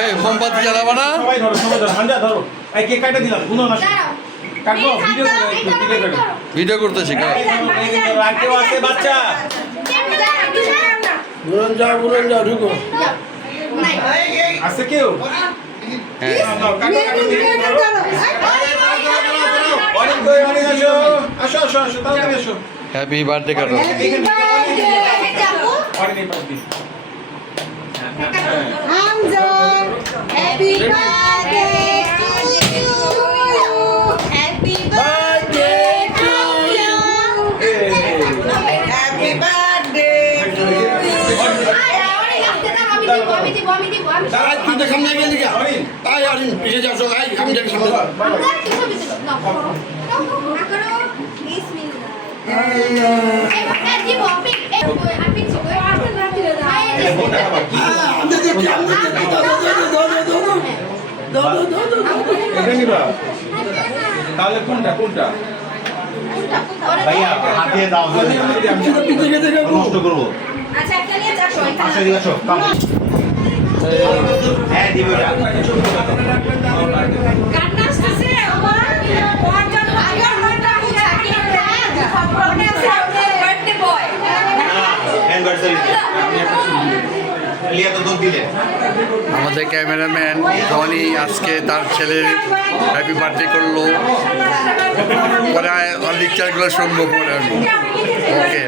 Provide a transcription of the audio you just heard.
এই মোমবাতি জ্বালাবা না? সবাই ধরো হান্ডা ধরো। এই কেক কাটা দিলাম গুনো না কাটো ভিডিও করো ভিডিও করতেছি কা আর কেউ আছে বাচ্চা বুরন যাও ঢুকো আছে কেউ হ্যাঁ অনেক আসো তাড়াতাড়ি আসো হ্যাপি বার্থডে কাটো অনেক পাবি Hamzon, happy birthday to you. Happy birthday to you. Happy birthday to তাই তুই তো সামনে গেলি গা তাই আর পিছে যাও সবাই আমি যাই সামনে এটা নিবা তাহলে কোনটা ভাইয়া হাতে দাও নষ্ট করবো আচ্ছা একটা নিয়ে যাও আসো দিকে আসো কাম হ্যাঁ দিবে ওটা কান্না আসছে আমার পরজন আগের মনটা বুঝা কি মনে আছে বার্থডে বয় অ্যানিভার্সারি লিয়া তো দুধ দিলে আমাদের ক্যামেরাম্যান ধনী আজকে তার ছেলের হ্যাপি বার্থডে করলো পরে লেকচারগুলো শুনবো পরে আমি ওকে